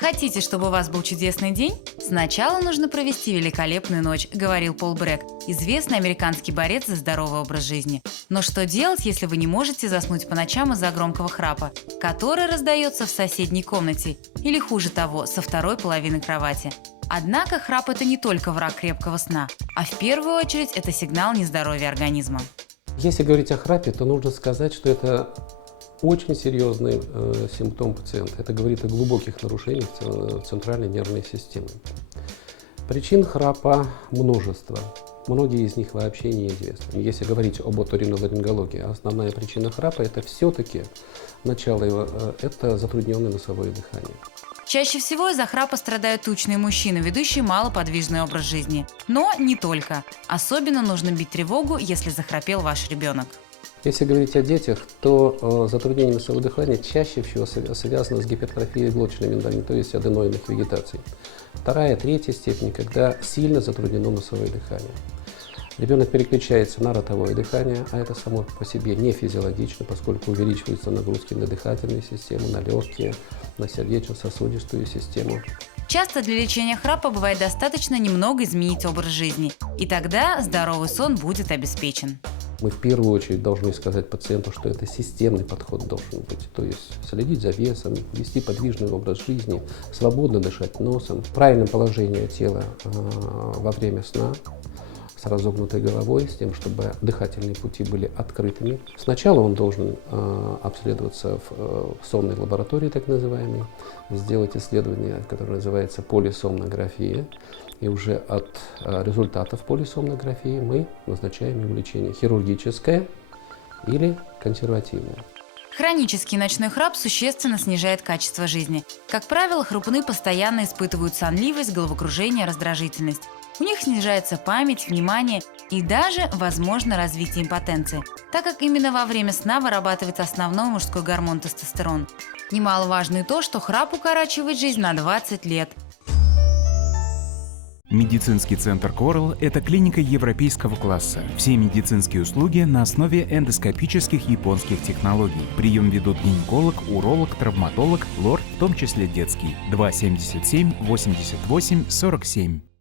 Хотите, чтобы у вас был чудесный день? Сначала нужно провести великолепную ночь, говорил Пол Брэк, известный американский борец за здоровый образ жизни. Но что делать, если вы не можете заснуть по ночам из-за громкого храпа, который раздается в соседней комнате, или хуже того, со второй половины кровати? Однако храп – это не только враг крепкого сна, а в первую очередь это сигнал нездоровья организма. Если говорить о храпе, то нужно сказать, что это очень серьезный симптом пациента. Это говорит о глубоких нарушениях центральной нервной системы. Причин храпа множество. Многие из них вообще неизвестны. Если говорить об оториноларингологии, основная причина храпа – это все-таки начало его, это затрудненное носовое дыхание. Чаще всего из-за храпа страдают тучные мужчины, ведущие малоподвижный образ жизни. Но не только. Особенно нужно бить тревогу, если захрапел ваш ребенок. Если говорить о детях, то затруднение носового дыхания чаще всего связано с гипертрофией глоточной мембраны, то есть аденоидных вегетаций. Вторая, третья степень, когда сильно затруднено носовое дыхание. Ребенок переключается на ротовое дыхание, а это само по себе не физиологично, поскольку увеличиваются нагрузки на дыхательную систему, на легкие, на сердечно-сосудистую систему. Часто для лечения храпа бывает достаточно немного изменить образ жизни, и тогда здоровый сон будет обеспечен. Мы в первую очередь должны сказать пациенту, что это системный подход должен быть. То есть следить за весом, вести подвижный образ жизни, свободно дышать носом, правильное положение тела во время сна, с разогнутой головой, с тем, чтобы дыхательные пути были открытыми. Сначала он должен обследоваться в сонной лаборатории, так называемой, сделать исследование, которое называется полисомнография. И уже от результатов полисомнографии мы назначаем ему лечение хирургическое или консервативное. Хронический ночной храп существенно снижает качество жизни. Как правило, храпуны постоянно испытывают сонливость, головокружение, раздражительность. У них снижается память, внимание и даже, возможно, развитие импотенции, так как именно во время сна вырабатывается основной мужской гормон тестостерон. Немаловажно и то, что храп укорачивает жизнь на 20 лет. Медицинский центр Корал – это клиника европейского класса. Все медицинские услуги на основе эндоскопических японских технологий. Прием ведут гинеколог, уролог, травматолог, лор, в том числе детский. 277 88 47.